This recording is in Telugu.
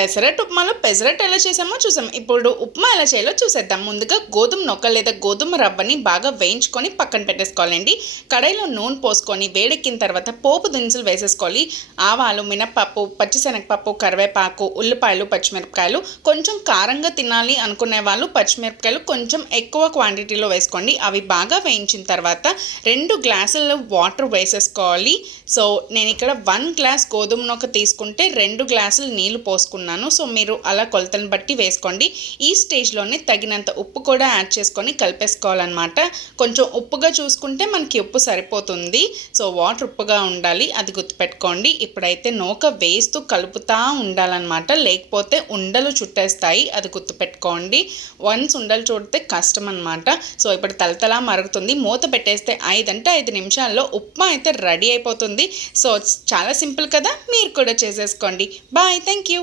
పెసరట్టు ఉప్మాలో పెసరట్టు ఎలా చేసామో చూసాం. ఇప్పుడు ఉప్మా ఎలా చేయాలో చూసేద్దాం. ముందుగా గోధుమ నొక్క లేదా గోధుమ రవ్వని బాగా వేయించుకొని పక్కన పెట్టేసుకోవాలండి. కడాయిలో నూనె పోసుకొని వేడెక్కిన తర్వాత పోపు దినుసులు వేసేసుకోవాలి. ఆవాలు, మినపప్పు, పచ్చిశనగపప్పు, కరివేపాకు, ఉల్లిపాయలు, పచ్చిమిరపకాయలు. కొంచెం కారంగా తినాలి అనుకునే వాళ్ళు పచ్చిమిరపకాయలు కొంచెం ఎక్కువ క్వాంటిటీలో వేసుకోండి. అవి బాగా వేయించిన తర్వాత 2 గ్లాసులు వాటర్ వేసేసుకోవాలి. సో నేను ఇక్కడ 1 గ్లాస్ గోధుమ నొక్క తీసుకుంటే 2 గ్లాసులు నీళ్లు పోసుకున్నాను. సో మీరు అలా కొలతను బట్టి వేసుకోండి. ఈ స్టేజ్లోనే తగినంత ఉప్పు కూడా యాడ్ చేసుకొని కలిపేసుకోవాలన్నమాట. కొంచెం ఉప్పుగా చూసుకుంటే మనకి ఉప్పు సరిపోతుంది. సో వాటర్ ఉప్పుగా ఉండాలి, అది గుర్తుపెట్టుకోండి. ఇప్పుడైతే నూక వేస్తూ కలుపుతూ ఉండాలన్నమాట, లేకపోతే ఉండలు చుట్టేస్తాయి, అది గుర్తుపెట్టుకోండి. వన్స్ ఉండలు చుడితే కష్టం అనమాట. సో ఇప్పుడు తలతలా మరుగుతుంది. మూత పెట్టేస్తే 5 నిమిషాల్లో ఉప్మా అయితే రెడీ అయిపోతుంది. సో చాలా సింపుల్ కదా, మీరు కూడా చేసేసుకోండి. Bye, thank you.